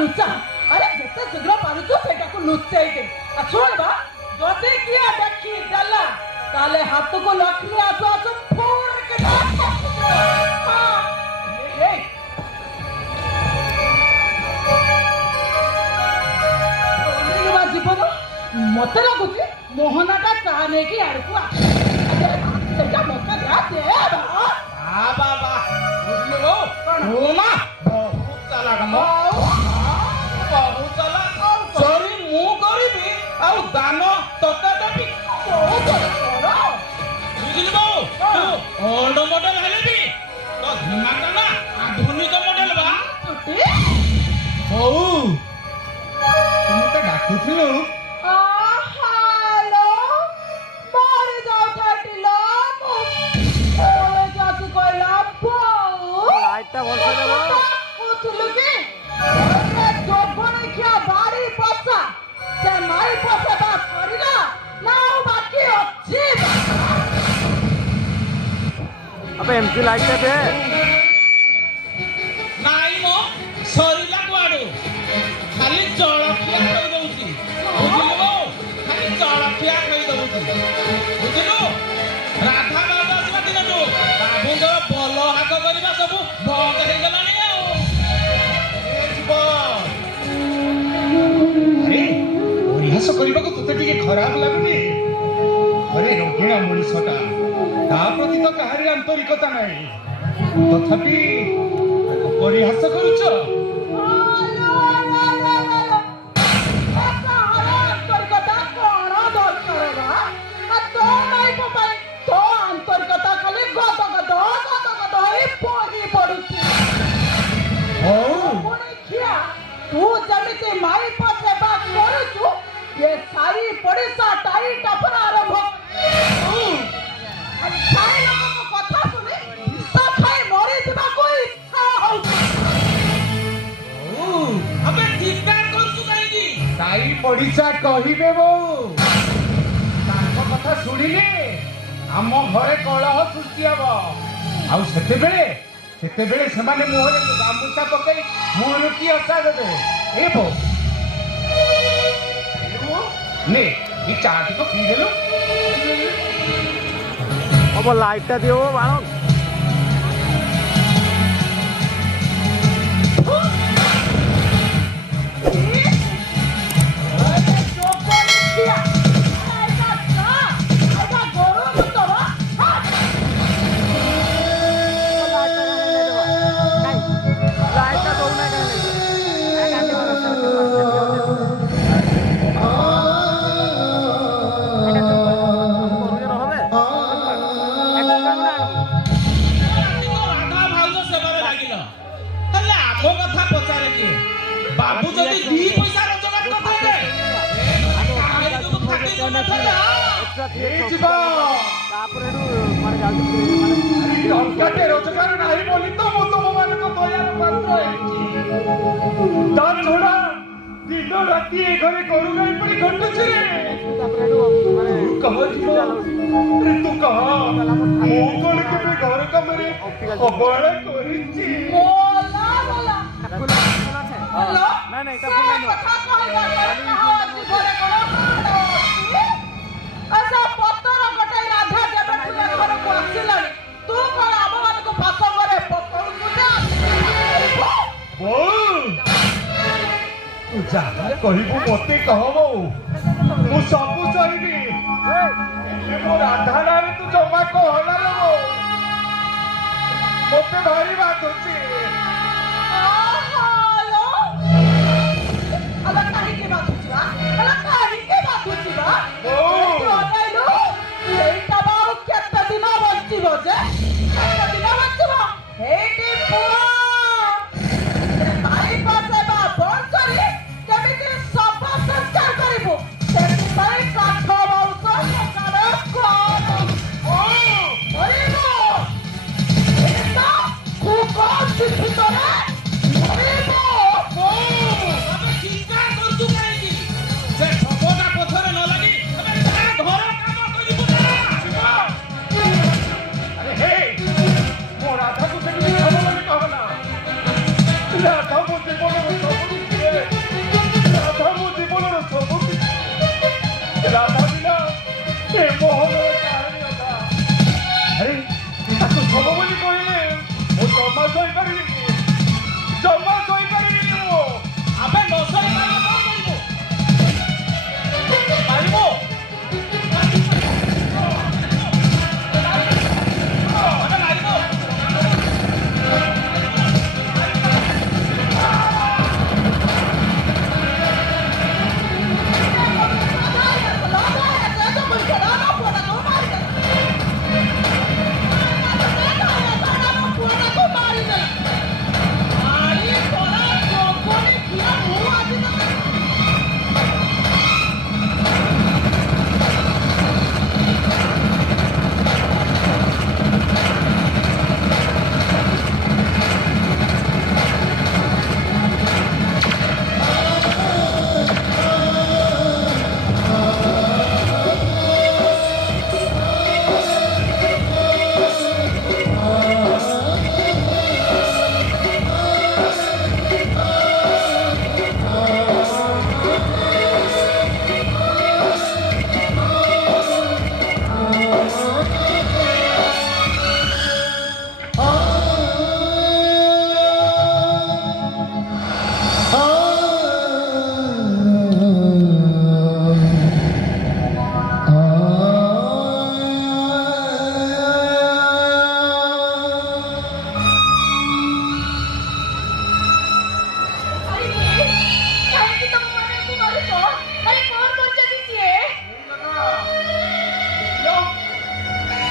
ನುಚ್ಚ ಅರೆ ಜೊತೆ ಸುಗ್ರ ಪಾರುಚು ସେଇଟାକୁ ନୁଚେଇଦେ ଆଉ ଶୁଣ ବା ଯଦି କିଏ ଦେଖି ଦେଲା ତାହେଲେ ହାତକୁ ଲକ୍ଷ୍ମୀ ଆସୁ ଆସୁ ଜୀବନ ମତେ ଲାଗୁଛି ମୋହନାଟା ତା ନେଇକି ଆଡ଼କୁ ସେଇଟା ମତେ ବାବା ବହୁତ ଚାଲାକ ಓಲ್ಡ್ ಮಾಡೆಲ್ ಹಳದಿ ಹಿಮಾತನ ଆଧୁନିକ ಮಾಡೆಲ್ ಬಾ ହଉ ତୁମେ ତ ଡାକୁଥିଲୁ अबे एमसी लाइट है बे नाही मो सरला को आडो खाली जळपिया कर दउची बुझलो मो खाली जळपिया कर दउची बुझलो राधा बाबा जी मति नतो बाबू जो बोलो हाक करबा सब भोग हे गेलानि आओ ए जीवा अरे ओरिहास करबा को तते के खराब लागनी କାହାରି ଆନ୍ତରିକତା ନାହିଁ ତଥାପି ପରିହାସ କରୁଛ ତୁ ଯେମିତି ମାଇ ପଛେ ବାଟ କରୁଛୁ ଏ ସାଇ ପଡ଼ିଶା ଟାଇଟା ପଡ଼ିଶା କହିବେ ବୋଉ ତାଙ୍କ କଥା ଶୁଣିଲେ ଆମ ଘରେ କଳହ ସୃଷ୍ଟି ହବ ଆଉ ସେତେବେଳେ ସେତେବେଳେ ସେମାନେ ମୁହଁରେ ଗାମୁଛା ପକାଇ ମୁହଁରୁ କି ଅସା ଦେବେ ଏ ବୋଉ ନେ এই চাটিকে পি দিল আমার লাইটটা দিও বালক Yeah. ତାପରେ ମାନେ ଯାଉଛି ରୋଜଗାର ନାହିଁ ବୋଲି ତ ମୁଁ ତମମାନଙ୍କ ଦୟାର ପାତ୍ର ହେଇଛି ତା ଛଡ଼ା ଦିନ ରାତି ଏ ଘରେ ଗୋରୁ ଗାଈ ପରି ଘଟୁଛି ତାପରେ କହ ତୁ କହ ମୁଁ କଣ କେବେ ଘର କାମରେ ଅବହେଳା କରିଛି না না এটা ভুল না ଯାହା କହିବୁ ମୋତେ କହ ବୋଉ ମୁଁ ସବୁ ସହିବି ମୋ ରାଧା ନାଁରେ ତୁ ଜମା କହନା ବୋଉ ମୋତେ ଧରି ବାଧୁଛି କାହିଁକି ବାଧୁଛି ବା କାହିଁକି ବାଧୁଛି ବା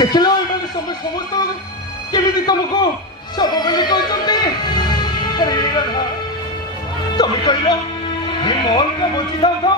ଦେଖିଲ ଏମାନେ ସବୁ ସମସ୍ତ କେମିତି ତମକୁ ସବୁବେଳେ କହୁଛନ୍ତି ତମେ କହିଲ ଏ ମହଲରେ ବଞ୍ଚିଥାନ୍ତ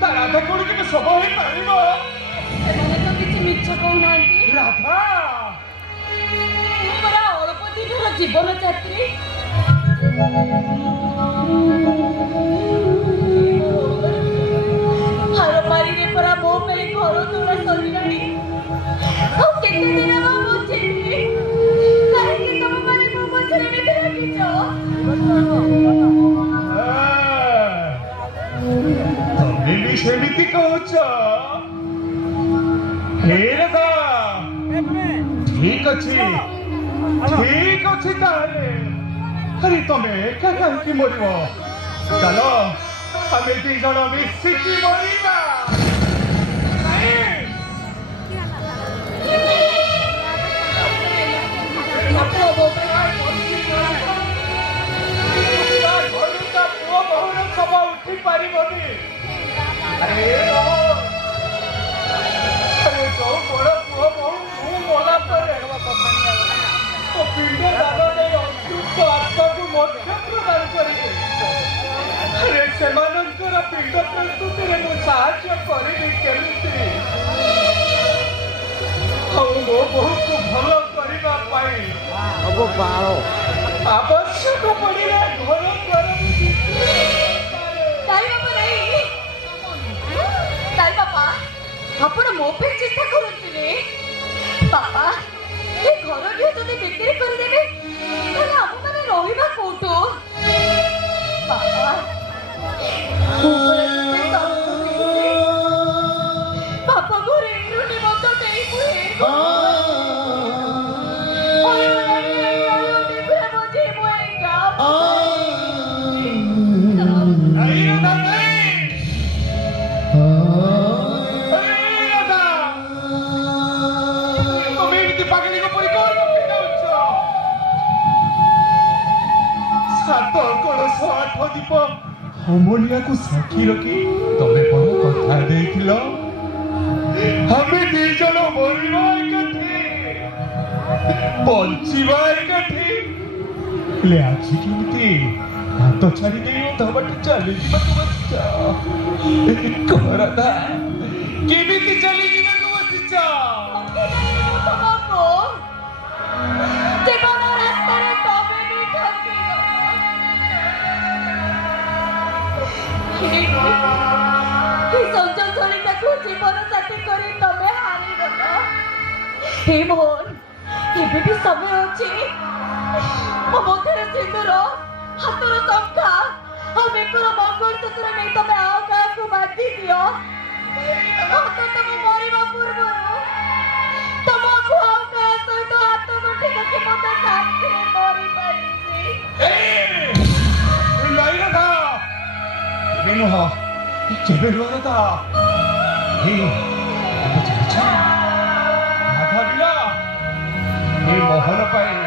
ତା ରାଧା କୋଉଠି କେବେ ଶବ ହେଇପାରିବ ସେମାନେ ତ କିଛି ମିଛ କହୁନାହାନ୍ତି ରାଧା ଅଳ୍ପ ଦିନର ଜୀବନ ଯାତ୍ରୀ ହାରମାରିରେ ପରା ମୋ ପାଇଁ ଘର ଦ୍ୱାରା ସରିଲାଣି ତମେ ସେମିତି କହୁଛ ଠିକ ଅଛି ଠିକ ଅଛି ତାହେଲେ ଆରେ ତମେ ଏକା କାହିଁକି ମରିବ ଚାଲ ଆମେ ଦି ଜଣ ମିଶିକି ମରିବା ପାରିବନି ଆରେ ଆରେ ଯୋଉ ବଡ ପୁଅ ବୋଉ ମୁଁ ମଲା ପରେ ତୋ ପିଣ୍ଡ ଦାନ ନେଇ ଅତ୍ୟୁକ୍ତ ଆତ୍ମାକୁ ମଧ୍ୟ ପ୍ରଦାନ କରିବି ଆରେ ସେମାନଙ୍କର ପିଣ୍ଡ ପ୍ରସ୍ତୁତିରେ ମୁଁ ସାହାଯ୍ୟ କରିବି କେମିତି ଆଉ ମୋ ବୋହୂକୁ ଭଲ হয় বাবু পারো আবশ্যক পড়িলে ঘর করে তাই বাবা নাই তাই বাবা ଆପଣ ମୋ ପାଇଁ ଚିନ୍ତା କରନ୍ତୁନି ବାପା ଏ ଘର ଝିଅ ଯଦି ବିକ୍ରି କରିଦେବେ ତାହେଲେ ଆମମାନେ ରହିବା କୋଉଠୁ ବାପା ଅମୂଲ୍ୟାକୁ ସାକ୍ଷୀ ରଖି ତମେ କ'ଣ କଥା ଦେଇଥିଲ ଆମେ ଦି ଜଣ ମରିବା ଏକାଠି ବଞ୍ଚିବା ଏକାଠି ହେଲେ ଆଜି କେମିତି ହାତ ଛାଡ଼ି ଦେଇ ଧବାଟି ଚାଲିଯିବା ବସିଚା ଖରାଟା କେମିତି ଚାଲିଯିବାକୁ ବସିଚା ખેડૂત સંજોગોની બધું જીવન સાથે કરી તમે હારી ગયો હે મોહન ଏବେ ବି ସମୟ ଅଛି ମୋ ମଧ୍ୟରେ ସିନ୍ଦୁର ହାତର ଟଙ୍କା ଆଉ ବେକର ମଙ୍ଗଳସୂତ୍ର ନେଇ ତମେ ଆଉ କାହାକୁ ବାନ୍ଧି ଦିଅ ତମ ମରିବା ପୂର୍ବରୁ ତମକୁ ଆଉ କାହା ସହିତ ହାତ ଗୋଠି ରଖି ମୋତେ ଶାନ୍ତିରେ ମରିପାରିବି けるのはレベルは出たいいめちゃくちゃまたみなにもほのぱい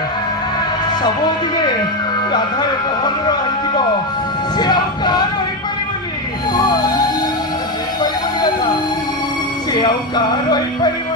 サボーディレラタイもほのらありきもシアウカーのいっぱいむぎいっぱいむぎだったシアウカーのいっぱいむぎ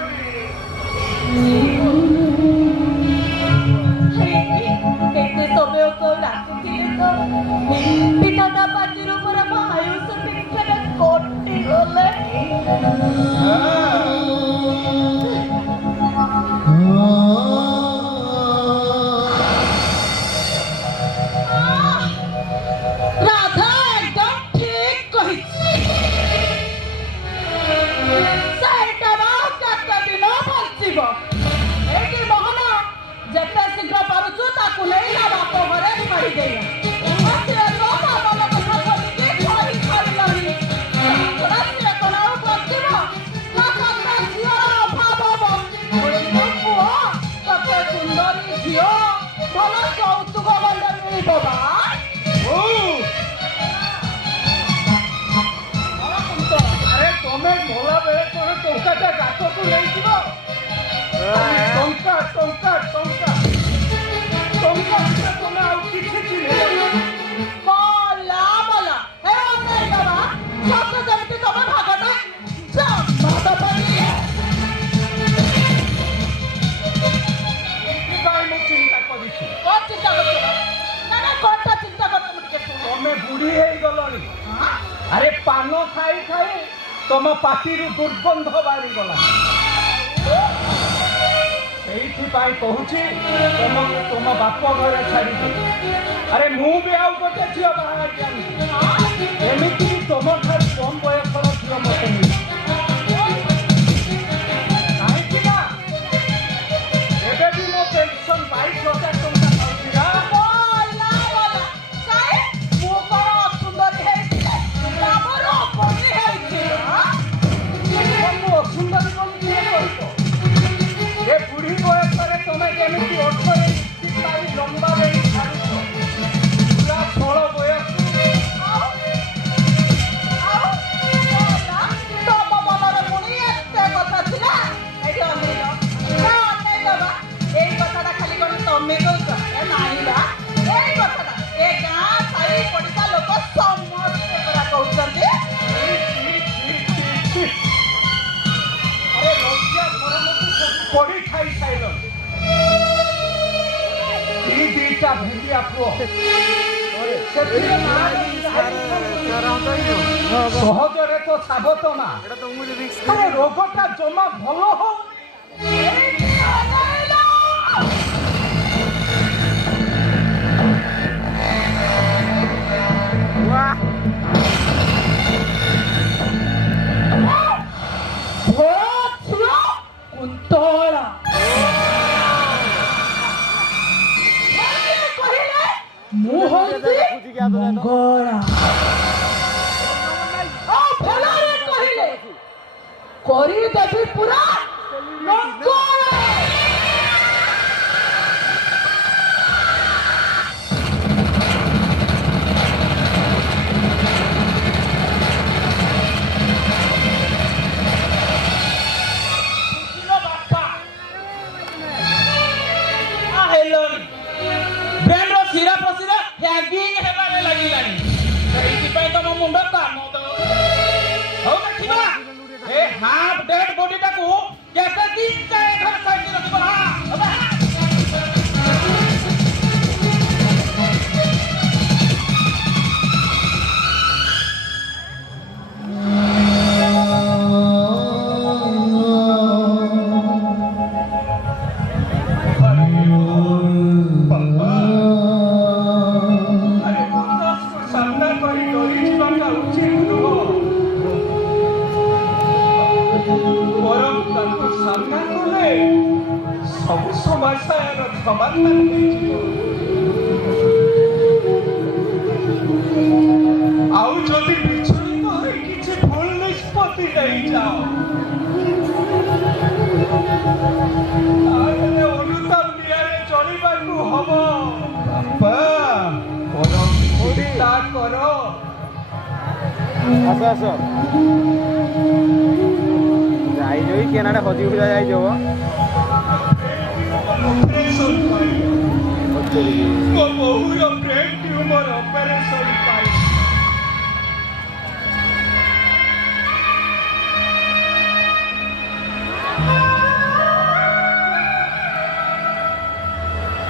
বাবা ଆରେ ତମେ ଭଲା ବେଳେ ତମେ ଟଙ୍କାଟା ଗାତକୁ ନେଇଯିବ ଟଙ୍କା ଟଙ୍କା ଟଙ୍କା ଟଙ୍କା ତମେ ଆଉ କିଛି ବୁଢ଼ୀ ହେଇଗଲଣି ଆରେ ପାନ ଖାଇ ଖାଇ ତମ ପାଟିରୁ ଦୁର୍ଗନ୍ଧ ବାହାରିଗଲା ସେଇଥିପାଇଁ କହୁଛି ତମକୁ ତମ ବାପ ଘରେ ଛାଡ଼ିବି ଆରେ ମୁଁ ବି ଆଉ ଗୋଟେ ଝିଅ ବାହା ହେଇଯାନ୍ତି ଏମିତି চাইলাম এই দিনটা ভিডি আপলো সহজরে তো ছাব তোমা রোগটা জমা ভালো হোক মঙ্গলা করি দেব আমাদের পিছনে তো হয়ে গেছে ফলনেস পাতে নাই যাও তাহলে অনুতাপ নিয়ে চলিবাকু হব বাবা পরম চিন্তা কর আস আস যাই যাই কেনাটা হজি উঠা যাই যাব অপারেশন করি বহু প্রেম টিউমার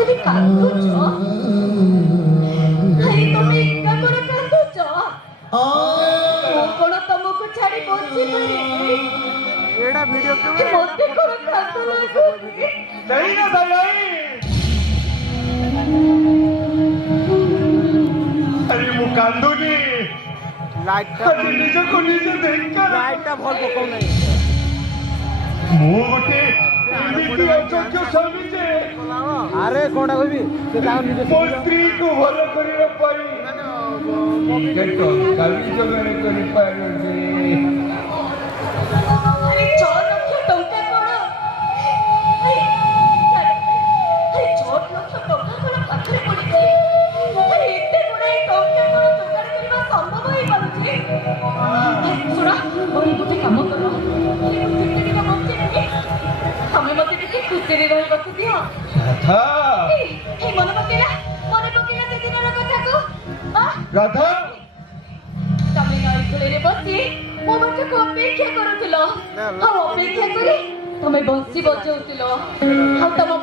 তুমি কান্দছ আরে তুমি ইচ্ছা করে কান্দছ কোন তমুকু ছাড়ি বলছি এটা ভিডিও তুমি মধ্যে করে কান্দছ নাই না ভাই মু গোটে এমিতি হ্যাঁ, স্বামী আরে কোনটা কইবি সে তাও নিজে পোল্ট্রি কো ভালো করি পারি মানে কালি জমানে করি পারি come buon si può giungere,